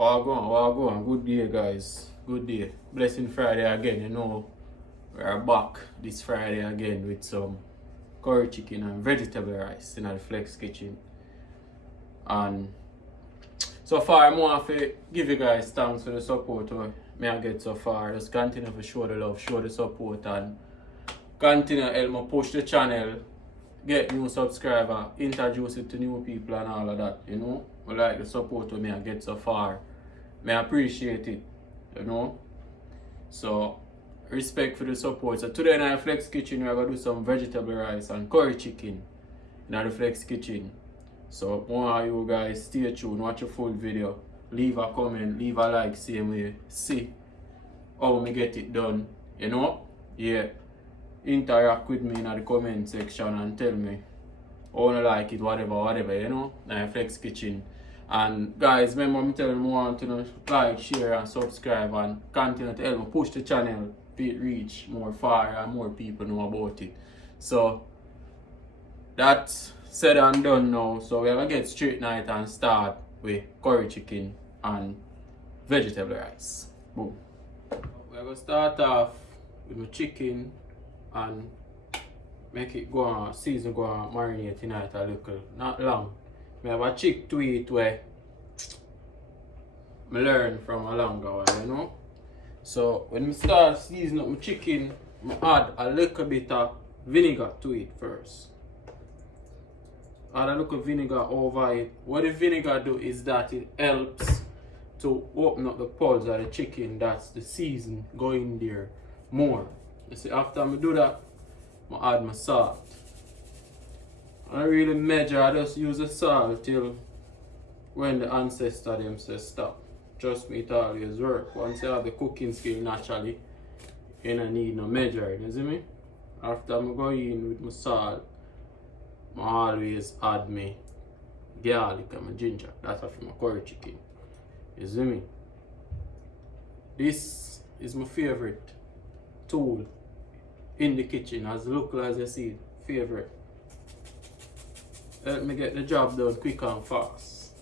Go on. Good day, guys. Good day. Blessing Friday again. You know, we are back this Friday again with some curry chicken and vegetable rice in the Flex Kitchen. And so far, I want to give you guys thanks for the support I get so far. Just continue to show the love, show the support, and continue to help me push the channel, get new subscriber, introduce it to new people and all of that, you know. I like the support I get so far. I appreciate it, you know. So, respect for the support. So today in our Flex Kitchen, we're going to do some vegetable rice and curry chicken in our Flex Kitchen. So, more of you guys, stay tuned, watch a full video, leave a comment, leave a like, same way, see how we get it done, you know. Yeah, interact with me in the comment section and tell me how you like it, whatever, you know, in our Flex Kitchen. And guys, remember me telling you want to like, share and subscribe and continue to help me push the channel to reach more far and more people know about it. So that's said and done now. So we're gonna get straight night and start with curry chicken and vegetable rice. Boom. We're gonna start off with my chicken and make it go on, season go on, marinate tonight a little, not long. I have a trick to it where I learn from a longer while, you know. So when I start seasoning up my chicken, I add a little bit of vinegar to it first. Add a little vinegar over it. What the vinegar do is that it helps to open up the pulse of the chicken, that's the season going there more. You see, after I do that, I add my salt. I really measure, I just use the salt till when the ancestor them say stop. Trust me, it always work. Once you have the cooking skill naturally, you don't need no measuring, you see me? After I go in with my salt, I always add my garlic and my ginger. That's for my curry chicken. You see me? This is my favorite tool in the kitchen, as local as you see, favorite. Help me get the job done quick and fast.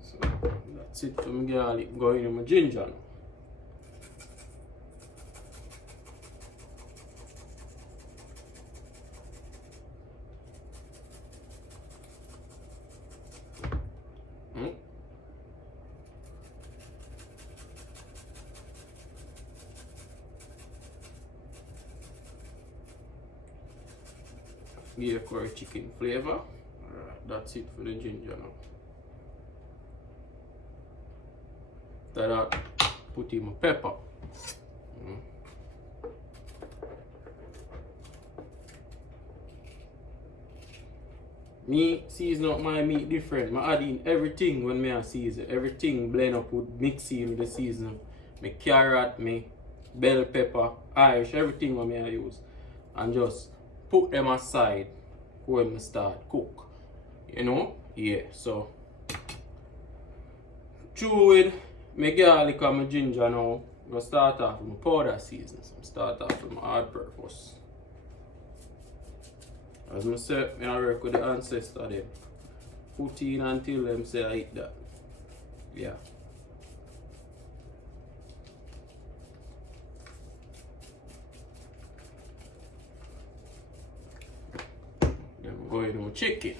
So that's it for my garlic going in my ginger now. Give a curry chicken flavor. Alright, that's it for the ginger now. After that, put in my pepper. Me season up my meat different. I add in everything when I season. Everything blend up with mixing with the season. My carrot, my bell pepper, Irish, everything when I use. And just put them aside when I start cook. You know? Yeah, so through with my garlic and my ginger now, I'm going to start off with my powder seasons. I'm start off with my all purpose. As I said, I work with the ancestor them. Put in until them say I eat that. Yeah. Then we go into my chicken.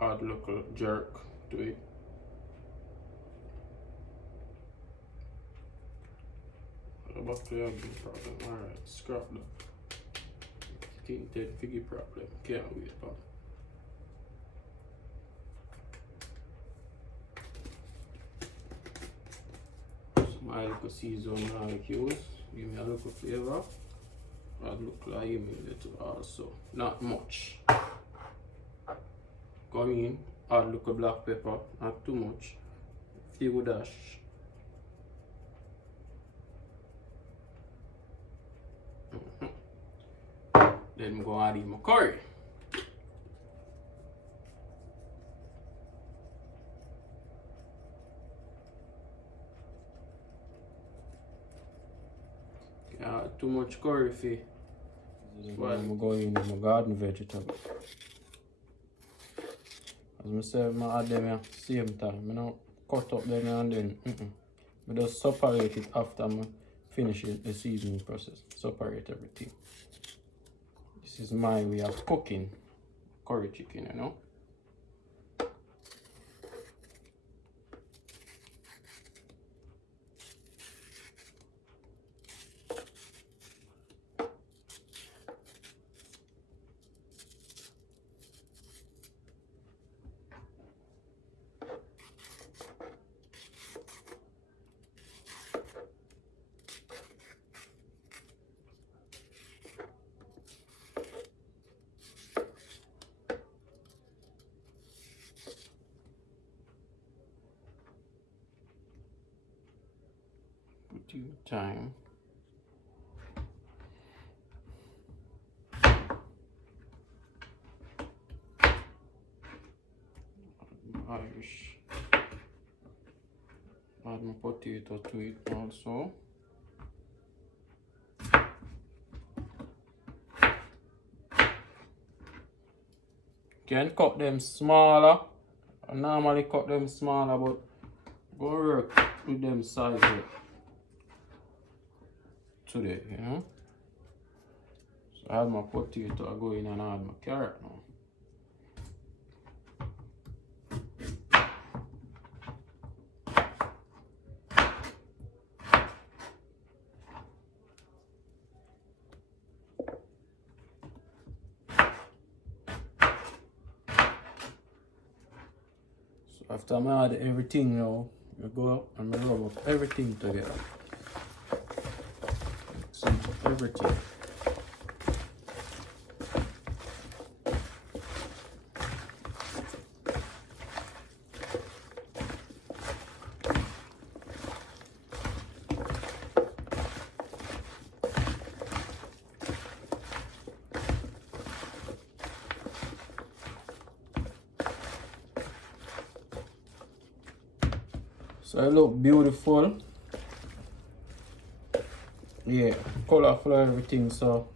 Add a little jerk to it. About to have a problem. Alright, scrap that. Think that figure problem. Can't wait, man. Some I like season I like use. Give me a little flavor. Add look like little also. Not much. Go in, add look of black pepper, not too much. Few dash. Then go add in my curry. Too much curry for I'm going in my garden vegetable. As I say, I add them at the same time. I don't cut up them and then I just separate it after I finish the seasoning process. Separate everything. This is my way of cooking curry chicken, you know. Due time. Irish. Add my potato to it also. Can cut them smaller. I normally cut them smaller, but go work with them size today, you know. So I have my potato, I go in and add my carrot now. So after I add everything now, I go up and I rub up everything together. Everything. So it look beautiful. Yeah, colorful everything. So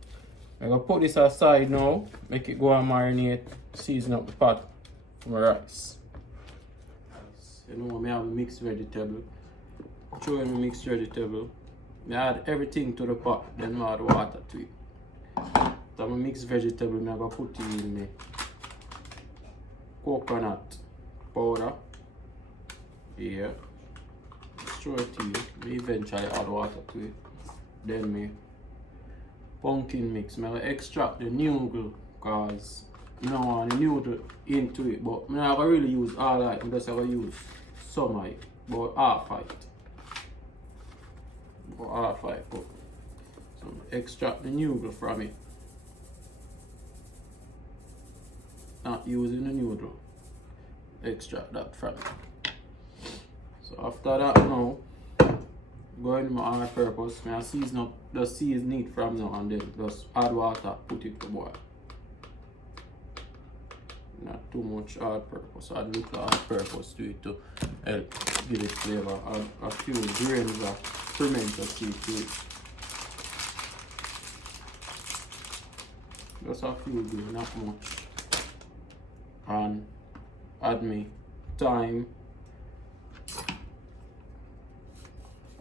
I'm gonna put this aside now, make it go and marinate, season up the pot for my rice. You know, I have mixed vegetable. Showing me mixed vegetable. I add everything to the pot, then I add water to it. So my mixed vegetable, I'm gonna put it in the coconut powder. Yeah. Show it to you. Me eventually add water to it. Then me pumpkin mix. I extract the noodle because I don't want the noodle into it, but I'm not gonna really use all of it. I'm just gonna use some of it, about half of it. About half of it. So I extract the noodle from it. Not using the noodle. Extract that from it. So after that now, go in my all purpose. I season up, just season it from now and then just add water, put it to boil. Not too much all purpose. Add little all purpose to it to help give it flavor. Add a few grains of fermented seed to it. Just a few grains, not much. And add me thyme.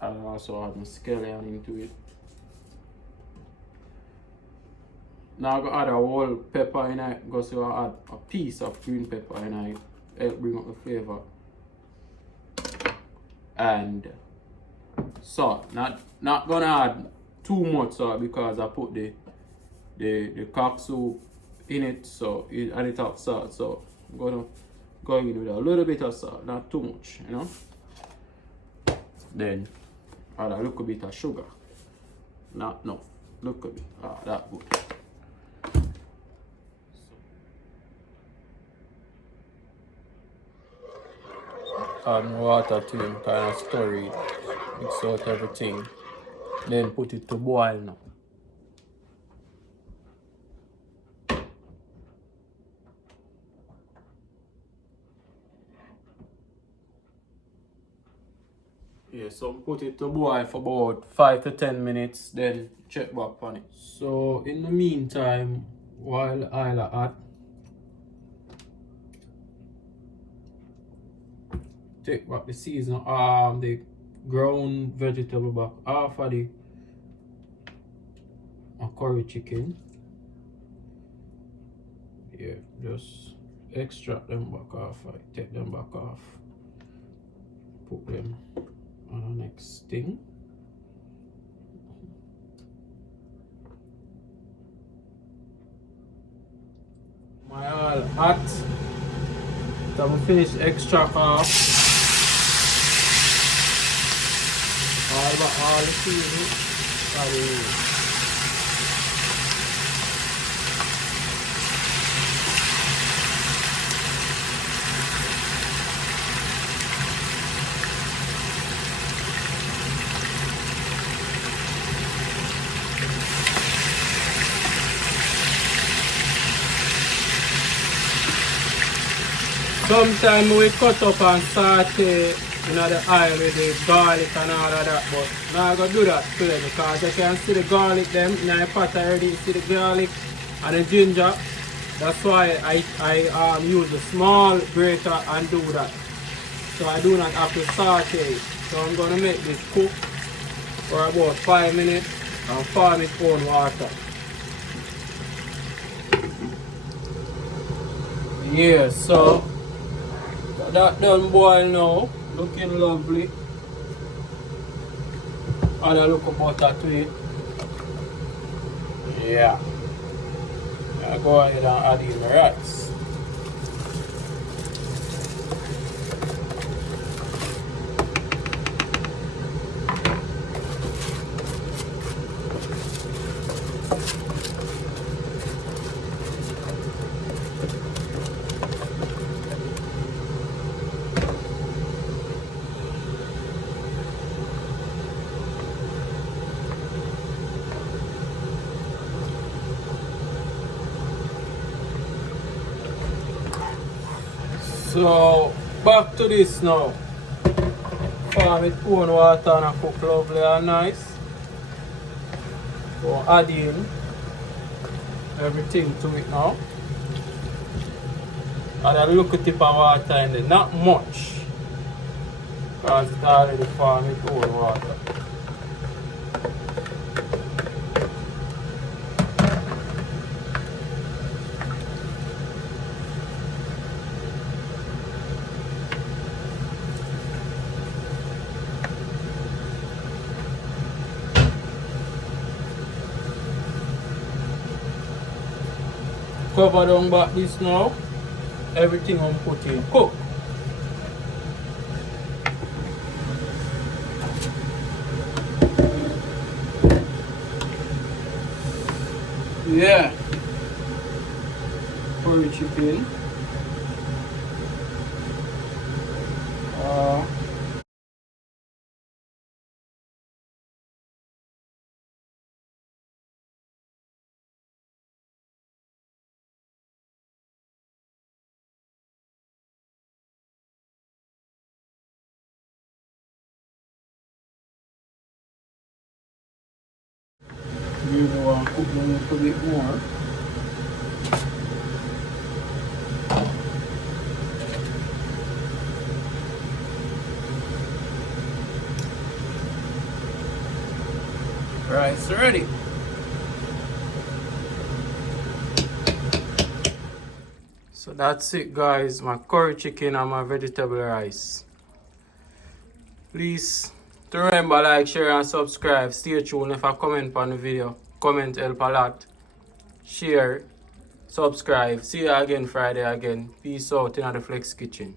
I'll also add my scallion into it. Now I'm going to add a whole pepper in it. I'm going to add a piece of green pepper in it. Help bring up the flavor. And salt. Not gonna add too much salt because I put the cock soup in it, so and it has salt. So I'm gonna go in with a little bit of salt, not too much, you know. Then add a little bit of sugar, not enough. Look at me. Ah, that good. Add more water to him, kind of stir it. Mix out everything. Then put it to boil now. Yeah, so put it to boil for about 5 to 10 minutes, then check back on it. So in the meantime, while the oil are hot, take back the season, the ground vegetable back half of the curry chicken. Yeah, just extract them back off, take them back off, put them on the next thing. My oil hot. So I'm finish extract off all the seasoning. Sometimes we cut up and saute in the oil with the garlic and all of that, but now I'm going to do that today because you can see the garlic them in the pot already. You see the garlic and the ginger. That's why I use a small grater and do that. So I do not have to saute it. So I'm going to make this cook for about 5 minutes and form its own water. Yeah, so that done boil now, looking lovely. Add a little butter to it. Yeah. I go ahead and add in the rice. So back to this now. Form it own water and cook lovely and nice. So add in everything to it now. Add a little tip of water in there, not much. Because it already formed its own water. Cover down back this now. Everything I'm putting cook. Yeah. Curry chicken. You know, cook them a little bit more. Rice ready. So that's it, guys. My curry chicken and my vegetable rice. Please to remember, like, share and subscribe. Stay tuned. If I comment on the video, comment help a lot. Share, subscribe. See you again Friday again. Peace out in the Flex Kitchen.